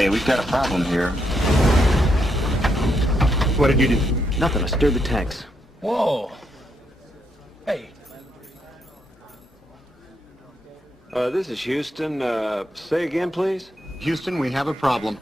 Hey, we've got a problem here. What did you do? Nothing, I stirred the tanks. Whoa. Hey. This is Houston. Say again, please? Houston, we have a problem.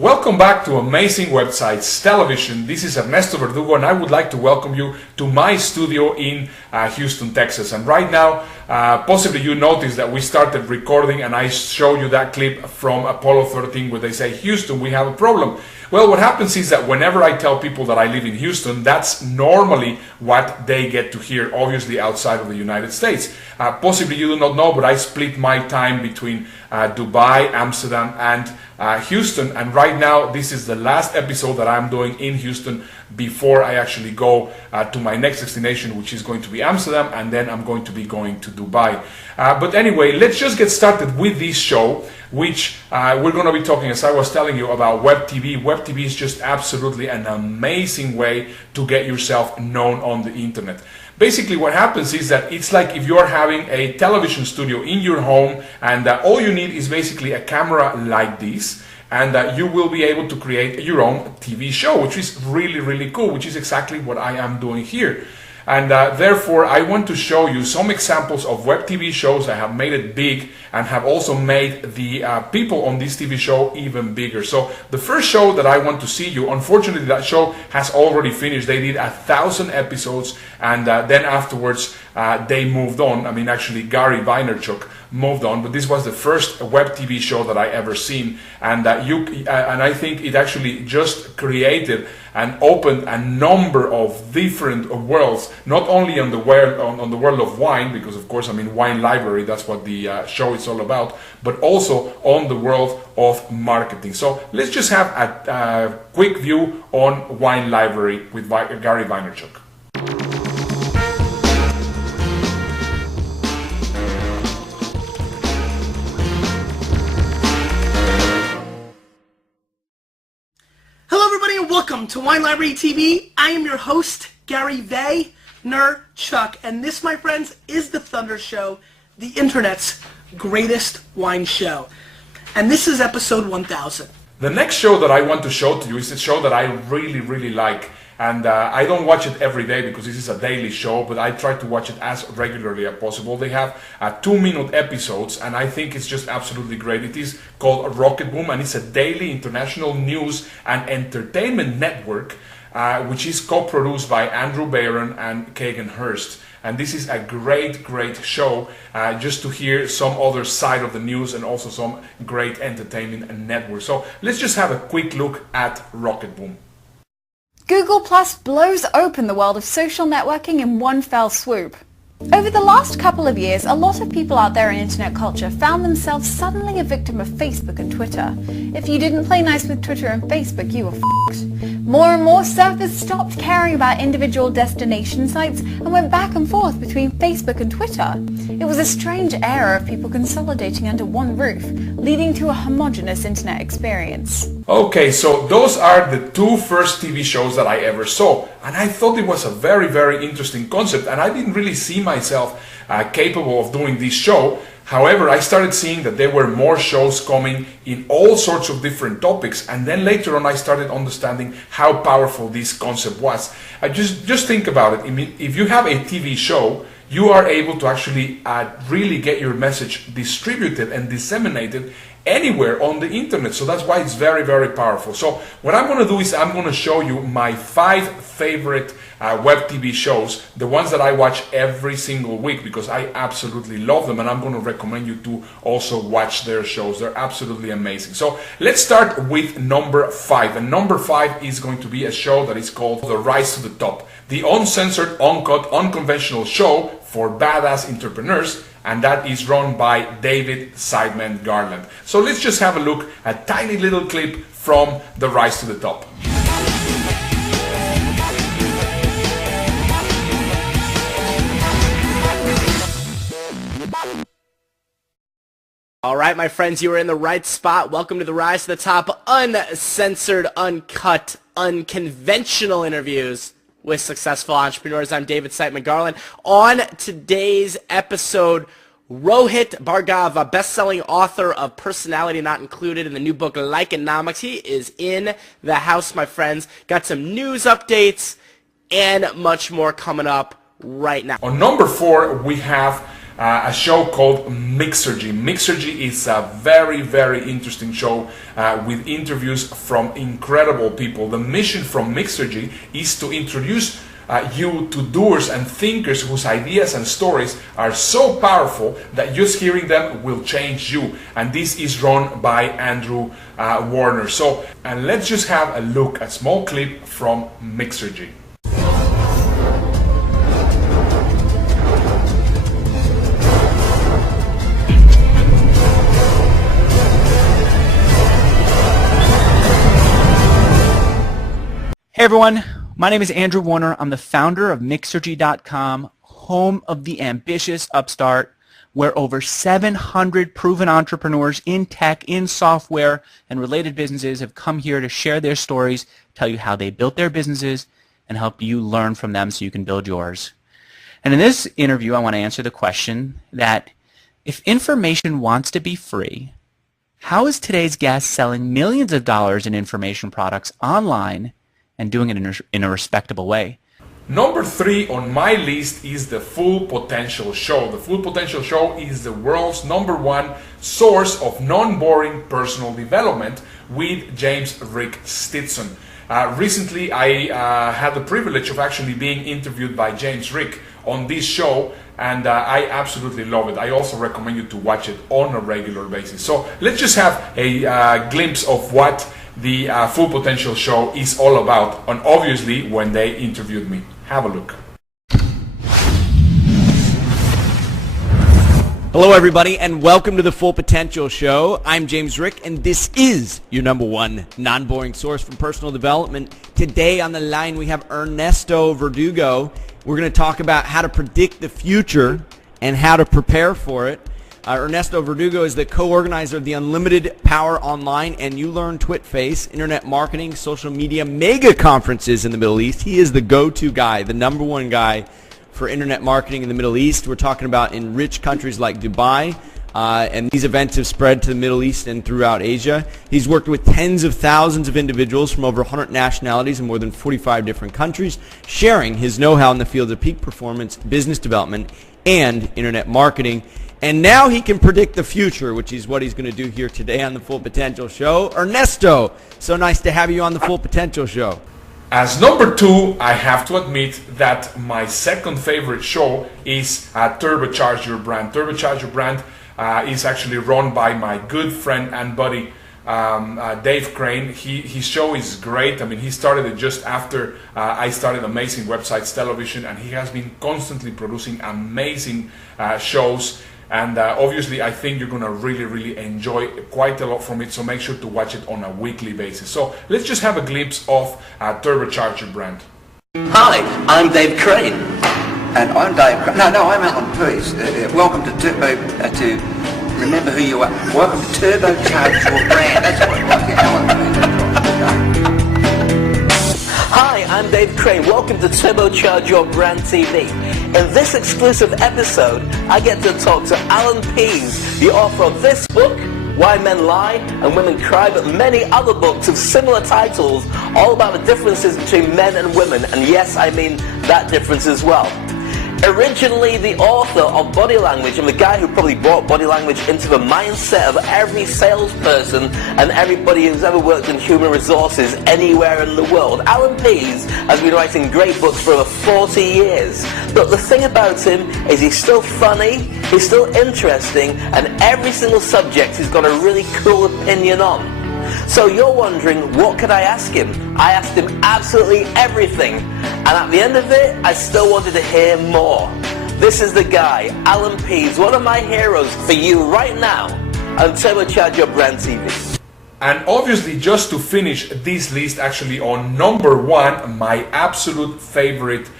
Welcome back to Amazing Websites Television. This is Ernesto Verdugo and I would like to welcome you to my studio in Houston, Texas. And right now, possibly you noticed that we started recording and I showed you that clip from Apollo 13 where they say, Houston, we have a problem. Well, what happens is that whenever I tell people that I live in Houston, that's normally what they get to hear, obviously outside of the United States. Possibly you do not know, but I split my time between Dubai, Amsterdam, and Houston, and right now this is the last episode that I'm doing in Houston before I actually go to my next destination, which is going to be Amsterdam, and then I'm going to be going to Dubai. But anyway, let's just get started with this show, which we're going to be talking, as I was telling you, about WebTV. WebTV is just absolutely an amazing way to get yourself known on the internet. Basically what happens is that it's like if you're having a television studio in your home and all you need is basically a camera like this, and you will be able to create your own TV show, which is really cool, which is exactly what I am doing here. And therefore I want to show you some examples of web TV shows that have made it big and have also made the people on this TV show even bigger. So the first show that I want to see you, unfortunately that show has already finished. They did 1,000 episodes and then afterwards they moved on. I mean, actually Gary Vaynerchuk moved on, but this was the first web TV show that I ever seen, and and I think it actually just created and opened a number of different worlds, not only on the world of wine, because of course, I mean, Wine Library, that's what the show is all about, but also on the world of marketing. So let's just have a quick view on Wine Library with Gary Vaynerchuk. Welcome to Wine Library TV. I am your host, Gary Vaynerchuk, and this, my friends, is the Thunder Show, the internet's greatest wine show. And this is episode 1000. The next show that I want to show to you is a show that I really like. And I don't watch it every day because this is a daily show, but I try to watch it as regularly as possible. They have 2-minute episodes, and I think it's just absolutely great. It is called Rocket Boom, and it's a daily international news and entertainment network, which is co-produced by Andrew Barron and Kagan Hurst. And this is a great show just to hear some other side of the news and also some great entertainment network. So let's just have a quick look at Rocket Boom. Google Plus blows open the world of social networking in one fell swoop. Over the last couple of years, a lot of people out there in internet culture found themselves suddenly a victim of Facebook and Twitter. If you didn't play nice with Twitter and Facebook, you were f***ed. More and more surfers stopped caring about individual destination sites and went back and forth between Facebook and Twitter. It was a strange era of people consolidating under one roof, leading to a homogeneous internet experience. Okay, so those are the two first TV shows that I ever saw, and I thought it was a very, very interesting concept, and I didn't really see myself capable of doing this show. However, I started seeing that there were more shows coming in all sorts of different topics, and then later on I started understanding how powerful this concept was. Just think about it. I mean, if you have a TV show, you are able to actually really get your message distributed and disseminated anywhere on the internet. So that's why it's very, very powerful. So what I'm going to do is I'm going to show you my 5 favorite web TV shows, the ones that I watch every single week because I absolutely love them, and I'm going to recommend you to also watch their shows. They're absolutely amazing. So let's start with number 5, and number 5 is going to be a show that is called The Rise to the Top, the uncensored, uncut, unconventional show for badass entrepreneurs, and that is run by David Seidman Garland. So let's just have a look at a tiny little clip from The Rise to the Top. All right, my friends, you are in the right spot. Welcome to the Rise to the Top, uncensored, uncut, unconventional interviews with successful entrepreneurs. I'm David Seidman Garland. On today's episode, Rohit Bhargava, best-selling author of Personality Not Included in the new book Likeonomics. He is in the house, my friends. Got some news updates and much more coming up right now. On number 4, we have a show called Mixergy. Mixergy is a very, very interesting show with interviews from incredible people. The mission from Mixergy is to introduce you to doers and thinkers whose ideas and stories are so powerful that just hearing them will change you. And this is run by Andrew Warner. So, and let's just have a look, a small clip from Mixergy. Hey everyone, my name is Andrew Warner. I'm the founder of Mixergy.com, home of the ambitious upstart, where over 700 proven entrepreneurs in tech, in software, and related businesses have come here to share their stories, tell you how they built their businesses, and help you learn from them so you can build yours. And in this interview, I want to answer the question that if information wants to be free, how is today's guest selling millions of dollars in information products online and doing it in a respectable way? Number 3 on my list is The Full Potential Show. The Full Potential Show is the world's #1 source of non-boring personal development with James Rick Stetson. Recently, I had the privilege of actually being interviewed by James Rick on this show, and I absolutely love it. I also recommend you to watch it on a regular basis. So let's just have a glimpse of what the Full Potential Show is all about, and obviously when they interviewed me. Have a look. Hello, everybody, and welcome to the Full Potential Show. I'm James Rick, and this is your #1 non-boring source for personal development. Today on the line, we have Ernesto Verdugo. We're going to talk about how to predict the future and how to prepare for it. Ernesto Verdugo is the co-organizer of the Unlimited Power Online and You Learn TwitFace Internet Marketing Social Media Mega Conferences in the Middle East. He is the go-to guy, the #1 guy for internet marketing in the Middle East. We're talking about in rich countries like Dubai, and these events have spread to the Middle East and throughout Asia. He's worked with tens of thousands of individuals from over 100 nationalities in more than 45 different countries, sharing his know-how in the field of peak performance, business development, and internet marketing. And now he can predict the future, which is what he's going to do here today on the Full Potential Show. Ernesto, so nice to have you on the Full Potential Show. As number 2, I have to admit that my second favorite show is Turbocharge Your Brand. Turbocharge Your Brand is actually run by my good friend and buddy Dave Crane. His show is great. I mean, he started it just after I started Amazing Websites Television, and he has been constantly producing amazing shows And obviously, I think you're going to really enjoy quite a lot from it. So make sure to watch it on a weekly basis. So let's just have a glimpse of Turbocharge Your Brand. Hi, I'm Dave Crane. And I'm Dave. No, I'm Alan Pease. Welcome to to remember who you are. Welcome to Turbocharge Your Brand. That's what Alan Pease. Hi, I'm Dave Crane. Welcome to Turbocharge Your Brand TV. In this exclusive episode, I get to talk to Alan Pease, the author of this book, Why Men Lie and Women Cry, but many other books of similar titles, all about the differences between men and women, and yes, I mean that difference as well. Originally the author of Body Language, and the guy who probably brought body language into the mindset of every salesperson and everybody who's ever worked in human resources anywhere in the world. Alan Pease has been writing great books for over 40 years. But the thing about him is he's still funny, he's still interesting, and every single subject he's got a really cool opinion on. So you're wondering, what could I ask him? I asked him absolutely everything. And at the end of it, I still wanted to hear more. This is the guy, Alan Pease, one of my heroes for you right now on Turbocharge Your Brand TV. And obviously, just to finish this list, actually on number 1, my absolute favorite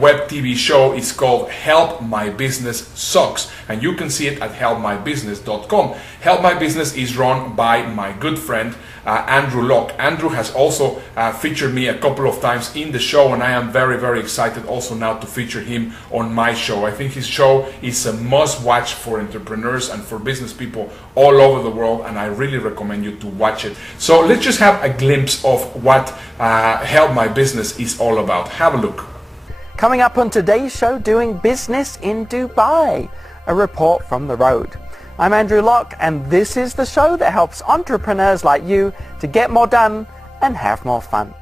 web TV show is called Help My Business Sucks, and you can see it at helpmybusiness.com. Help My Business is run by my good friend Andrew Locke. Andrew has also featured me a couple of times in the show, and I am very excited also now to feature him on my show. I think his show is a must-watch for entrepreneurs and for business people all over the world, and I really recommend you to watch it. So let's just have a glimpse of what Help My Business is all about. Have a look. Coming up on today's show, doing business in Dubai, a report from the road. I'm Andrew Locke, and this is the show that helps entrepreneurs like you to get more done and have more fun.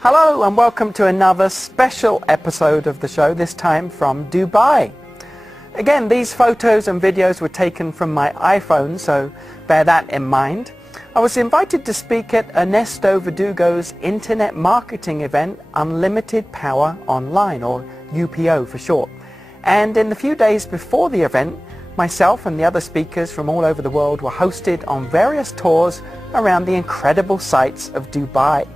Hello, and welcome to another special episode of the show, this time from Dubai. Again, these photos and videos were taken from my iPhone, so bear that in mind. I was invited to speak at Ernesto Verdugo's internet marketing event, Unlimited Power Online, or UPO for short. And in the few days before the event, myself and the other speakers from all over the world were hosted on various tours around the incredible sights of Dubai.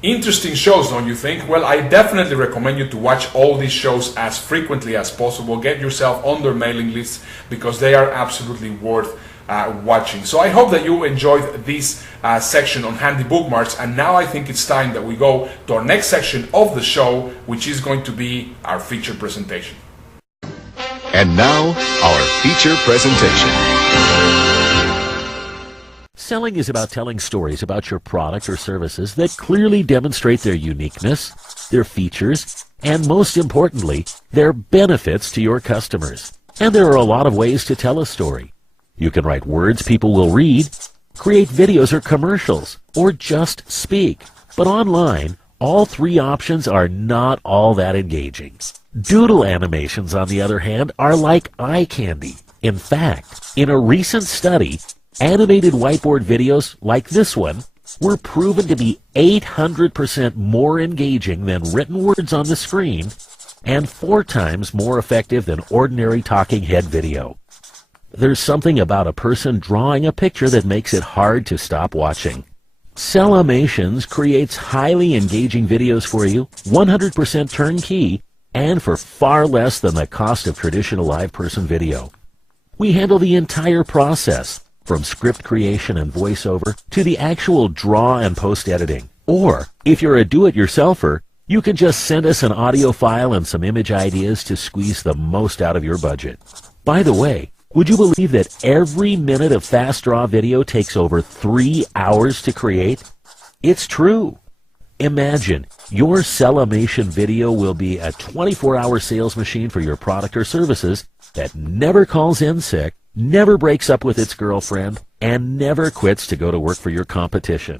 Interesting shows, don't you think? Well, I definitely recommend you to watch all these shows as frequently as possible. Get yourself on their mailing lists because they are absolutely worth watching. So I hope that you enjoyed this section on handy bookmarks, and now I think it's time that we go to our next section of the show, which is going to be our feature presentation. And now, our feature presentation. Selling is about telling stories about your product or services that clearly demonstrate their uniqueness, their features, and most importantly, their benefits to your customers. And there are a lot of ways to tell a story. You can write words people will read, create videos or commercials, or just speak. But online, all three options are not all that engaging. Doodle animations, on the other hand, are like eye candy. In fact, in a recent study, animated whiteboard videos like this one were proven to be 800% more engaging than written words on the screen and 4 times more effective than ordinary talking head video. There's something about a person drawing a picture that makes it hard to stop watching. Cellimations creates highly engaging videos for you, 100% turnkey, and for far less than the cost of traditional live person video. We handle the entire process, from script creation and voiceover to the actual draw and post editing. Or, if you're a do-it-yourselfer, you can just send us an audio file and some image ideas to squeeze the most out of your budget. By the way, would you believe that every minute of fast draw video takes over 3 hours to create? It's true. Imagine your Cellimation video will be a 24-hour sales machine for your product or services that never calls in sick, never breaks up with its girlfriend, and never quits to go to work for your competition.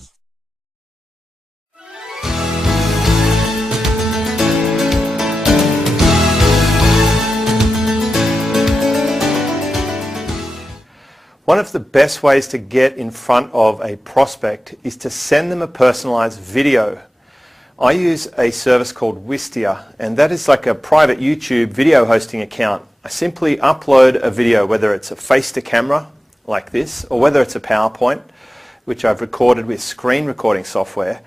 One of the best ways to get in front of a prospect is to send them a personalized video. I use a service called Wistia, and that is like a private YouTube video hosting account. I simply upload a video, whether it's a face-to-camera like this, or whether it's a PowerPoint, which I've recorded with screen recording software.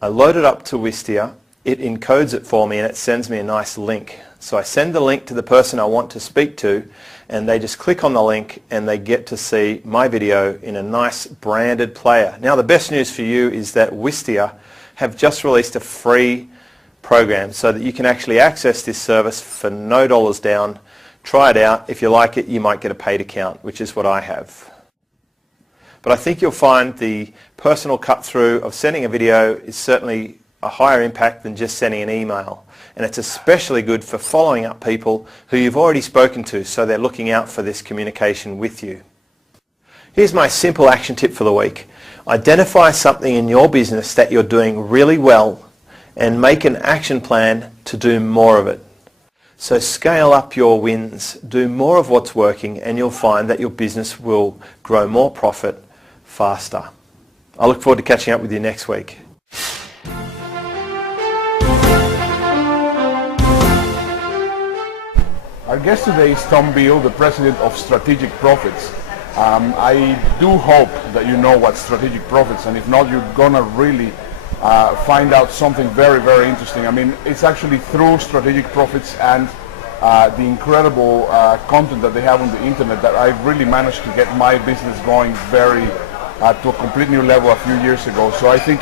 I load it up to Wistia, it encodes it for me, and it sends me a nice link. So I send the link to the person I want to speak to, and they just click on the link and they get to see my video in a nice branded player. Now the best news for you is that Wistia have just released a free program so that you can actually access this service for no dollars down. Try it out. If you like it, you might get a paid account, which is what I have. But I think you'll find the personal cut through of sending a video is certainly a higher impact than just sending an email. And it's especially good for following up people who you've already spoken to, so they're looking out for this communication with you. Here's my simple action tip for the week. Identify something in your business that you're doing really well and make an action plan to do more of it. So scale up your wins, do more of what's working, and you'll find that your business will grow more profit faster. I look forward to catching up with you next week. Our guest today is Tom Beal, the president of Strategic Profits. I do hope that you know what Strategic Profits, and if not, you're gonna really find out something very, very interesting. I mean, it's actually through Strategic Profits and the incredible content that they have on the internet that I've really managed to get my business going to a complete new level a few years ago. So I think,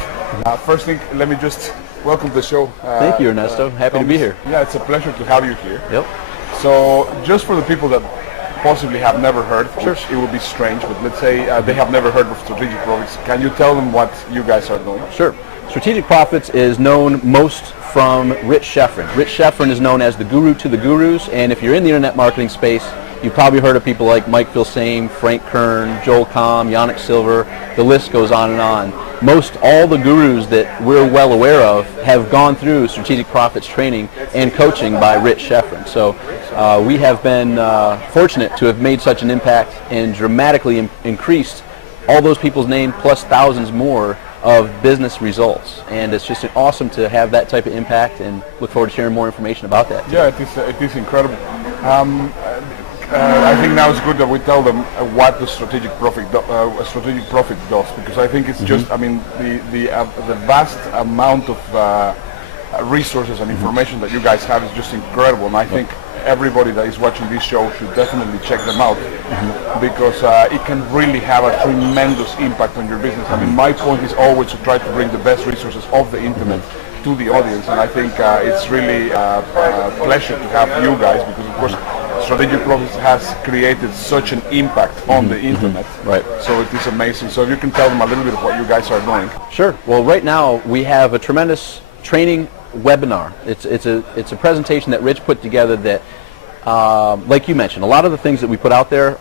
first thing, let me just welcome to the show. Thank you, Ernesto. Happy to be here. Yeah, it's a pleasure to have you here. Yep. So just for the people that possibly have never heard, which it would be strange, but let's say they have never heard of Strategic Profits, can you tell them what you guys are doing? Sure. Strategic Profits is known most from Rich Schefren. Rich Schefren is known as the guru to the gurus, and if you're in the internet marketing space, you've probably heard of people like Mike Filsaime, Frank Kern, Joel Comm, Yannick Silver, the list goes on and on. Most all the gurus that we're well aware of have gone through Strategic Profits training and coaching by Rich Schefren. So we have been fortunate to have made such an impact and dramatically increased all those people's name plus thousands more of business results, and it's just awesome to have that type of impact, and look forward to sharing more information about that. Yeah, it is incredible. I think now it's good that we tell them what the strategic profit does, because I think it's just, I mean, the vast amount of resources and information that you guys have is just incredible, and I think everybody that is watching this show should definitely check them out, because it can really have a tremendous impact on your business. I mean, my point is always to try to bring the best resources of the internet to the audience, and I think it's really a pleasure to have you guys, because of course Strategic Profits has created such an impact on the internet. Right. So it is amazing. So if you can tell them a little bit of what you guys are doing. Sure. Well, right now we have a tremendous training webinar. It's a presentation that Rich put together that, like you mentioned, a lot of the things that we put out there,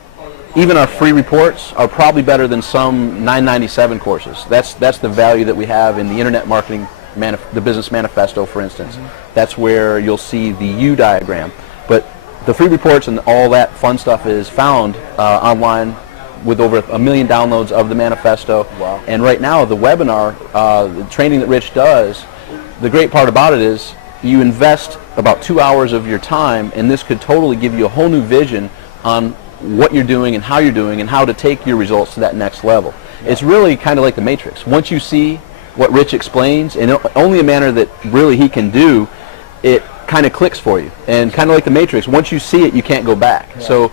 even our free reports, are probably better than some $9.97 courses. That's the value that we have in the internet marketing, the business manifesto, for instance. That's where you'll see the U diagram. But the free reports and all that fun stuff is found online with over 1 million downloads of the manifesto. Wow. And right now, the webinar, the training that Rich does, the great part about it is you invest about 2 hours of your time, and this could totally give you a whole new vision on what you're doing and how you're doing and how to take your results to that next level. Yeah. It's really kind of like the Matrix. Once you see what Rich explains, in only a manner that really he can do, it kind of clicks for you. And kind of like the Matrix, once you see it, you can't go back. Yeah. So,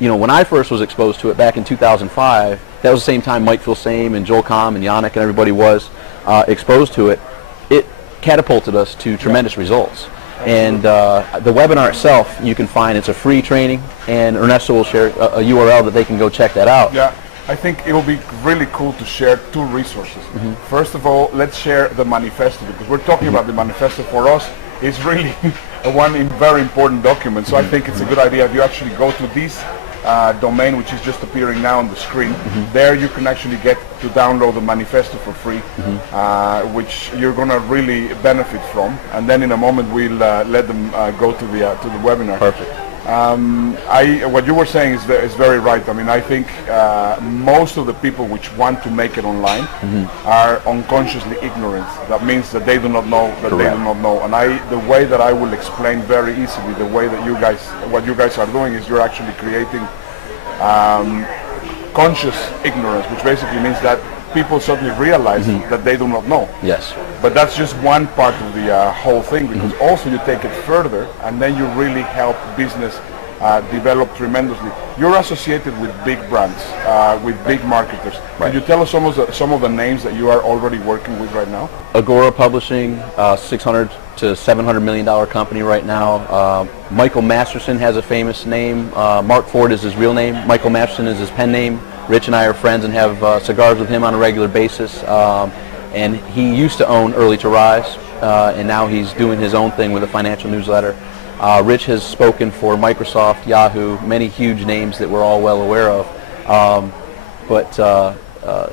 you know, when I first was exposed to it back in 2005, that was the same time Mike Filsaime and Joel Comm and Yannick and everybody was exposed to it. It catapulted us to tremendous results. And the webinar itself, you can find, it's a free training, and Ernesto will share a URL that they can go check that out. Yeah, I think it will be really cool to share two resources. First of all, let's share the manifesto, because we're talking about the manifesto. For us, it's really one very important document, so I think it's a good idea if you actually go to this domain, which is just appearing now on the screen. There you can actually get to download the manifesto for free, which you're going to really benefit from. And then in a moment we'll let them go to the webinar. Perfect. What you were saying is very right. I mean, I think most of the people which want to make it online are unconsciously ignorant. That means that they do not know that they do not know. And the way that I will explain very easily, the way that what you guys are doing is you're actually creating conscious ignorance, which basically means that people suddenly realize that they do not know. Yes. But that's just one part of the whole thing, because also you take it further and then you really help business develop tremendously. You're associated with big brands, with big marketers. Can you tell us some of the names that you are already working with right now? Agora Publishing, $600 to $700 million company right now. Michael Masterson has a famous name. Mark Ford is his real name. Michael Masterson is his pen name. Rich and I are friends and have cigars with him on a regular basis. And he used to own Early to Rise, and now he's doing his own thing with a financial newsletter. Rich has spoken for Microsoft, Yahoo, many huge names that we're all well aware of. But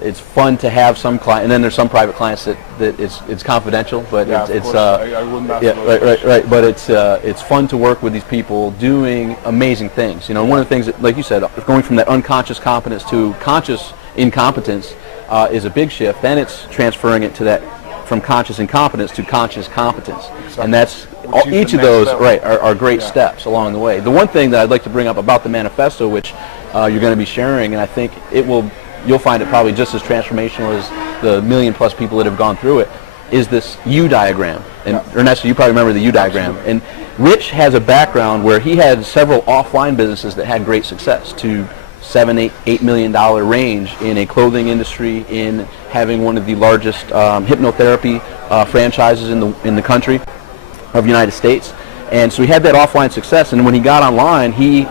it's fun to have some clients, and then there's some private clients that it's confidential, but I wouldn't ask right. But it's fun to work with these people doing amazing things. You know, one of the things that, like you said, going from that unconscious competence to conscious incompetence is a big shift. Then it's transferring it to that from conscious incompetence to conscious competence, and that's each of those are great steps along the way. The one thing that I'd like to bring up about the manifesto, which you're going to be sharing, and I think you'll find it probably just as transformational as the million-plus people that have gone through it, is this U diagram. And Ernesto, you probably remember the U diagram. And Rich has a background where he had several offline businesses that had great success, to $7-8 million range in a clothing industry, in having one of the largest hypnotherapy franchises in the country of the United States. And so he had that offline success, and when he got online, he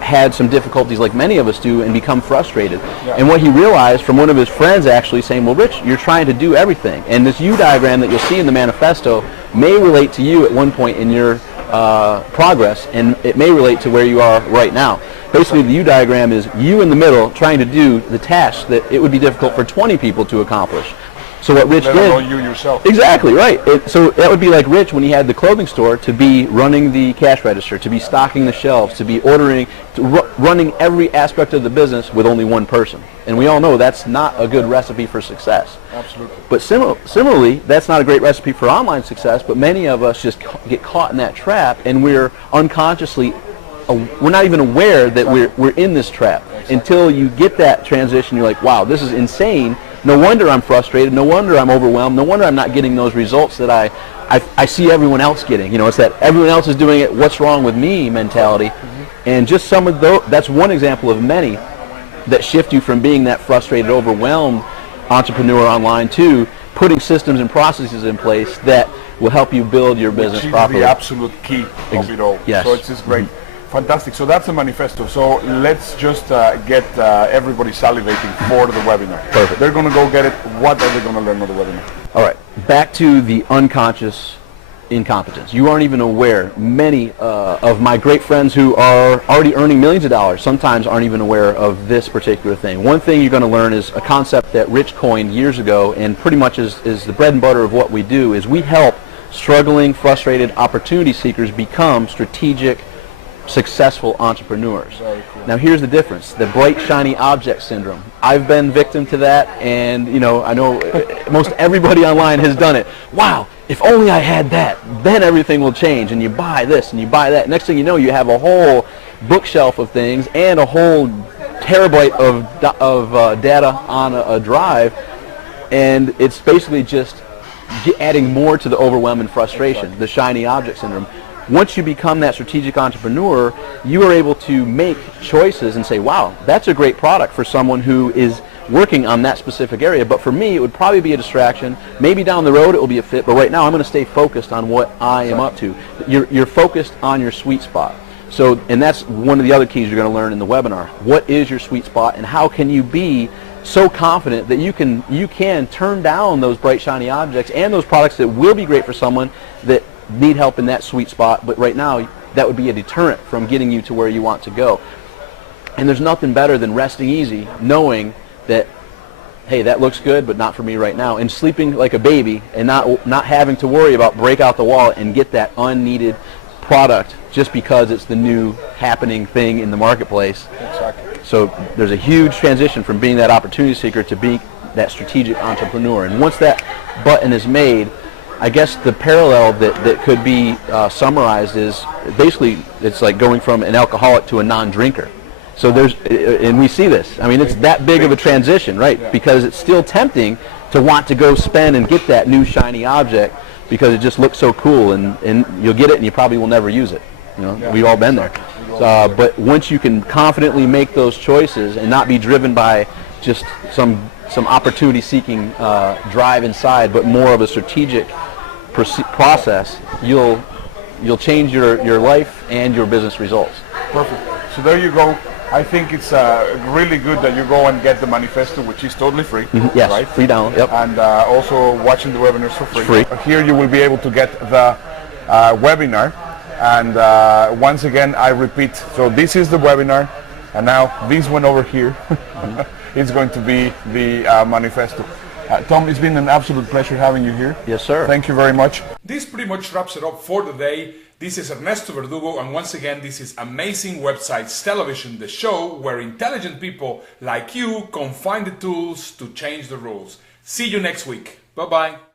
had some difficulties, like many of us do, and become frustrated. And what he realized from one of his friends actually saying, well, Rich, you're trying to do everything. And this U diagram that you'll see in the manifesto may relate to you at one point in your progress, and it may relate to where you are right now. Basically, the U diagram is you in the middle trying to do the tasks that it would be difficult for 20 people to accomplish. So what Rich did, you yourself. Exactly, right. So that would be like Rich when he had the clothing store, to be running the cash register, to be stocking the shelves, to be ordering, running every aspect of the business with only one person. And we all know that's not a good recipe for success. Absolutely. But similarly, that's not a great recipe for online success, but many of us just get caught in that trap, and we're unconsciously, we're not even aware that we're in this trap. Until you get that transition, you're like, wow, this is insane. No wonder I'm frustrated. No wonder I'm overwhelmed. No wonder I'm not getting those results that I see everyone else getting. You know, it's that everyone else is doing it, what's wrong with me mentality. And just some of those, that's one example of many that shift you from being that frustrated, overwhelmed entrepreneur online to putting systems and processes in place that will help you build your business properly. The absolute key of it all. Yes. So it's just great. Fantastic. So that's the manifesto. So let's just get everybody salivating for the webinar. Perfect. They're going to go get it. What are they going to learn on the webinar? All right. Back to the unconscious incompetence. You aren't even aware. Many of my great friends who are already earning millions of dollars sometimes aren't even aware of this particular thing. One thing you're going to learn is a concept that Rich coined years ago, and pretty much is the bread and butter of what we do, is we help struggling, frustrated opportunity seekers become strategic, successful entrepreneurs. Now here's the difference, the bright shiny object syndrome. I've been victim to that, and you know, I know most everybody online has done it. Wow, if only I had that, then everything will change, and you buy this and you buy that. Next thing you know, you have a whole bookshelf of things and a whole terabyte of data on a drive, and it's basically just adding more to the overwhelm and frustration, the shiny object syndrome. Once you become that strategic entrepreneur, you are able to make choices and say, wow, that's a great product for someone who is working on that specific area, but for me it would probably be a distraction. Maybe down the road it will be a fit, but right now I'm going to stay focused on what I am up to. You're focused on your sweet spot. So, and that's one of the other keys you're going to learn in the webinar. What is your sweet spot, and how can you be so confident that you can turn down those bright shiny objects and those products that will be great for someone that need help in that sweet spot, but right now that would be a deterrent from getting you to where you want to go. And there's nothing better than resting easy, knowing that, hey, that looks good, but not for me right now, and sleeping like a baby and not having to worry about break out the wallet and get that unneeded product just because it's the new happening thing in the marketplace. Exactly. So there's a huge transition from being that opportunity seeker to being that strategic entrepreneur. And once that button is made, I guess the parallel that could be summarized is basically it's like going from an alcoholic to a non-drinker. So there's, and we see this. I mean, it's that big of a transition, right? Yeah. Because it's still tempting to want to go spend and get that new shiny object because it just looks so cool, and you'll get it and you probably will never use it. You know, we've all been there. But once you can confidently make those choices and not be driven by just some opportunity-seeking drive inside, but more of a strategic process, you'll change your life and your business results. Perfect. So there you go. I think it's really good that you go and get the manifesto, which is totally free. Mm-hmm. Yes, right? free download. Yep. And also watching the webinars for free. Free. Here you will be able to get the webinar. And once again, I repeat, so this is the webinar, and now this one over here is going to be the manifesto. Tom, it's been an absolute pleasure having you here. Yes, sir. Thank you very much. This pretty much wraps it up for the day. This is Ernesto Verdugo, and once again, this is Amazing Websites Television, the show where intelligent people like you can find the tools to change the rules. See you next week. Bye-bye.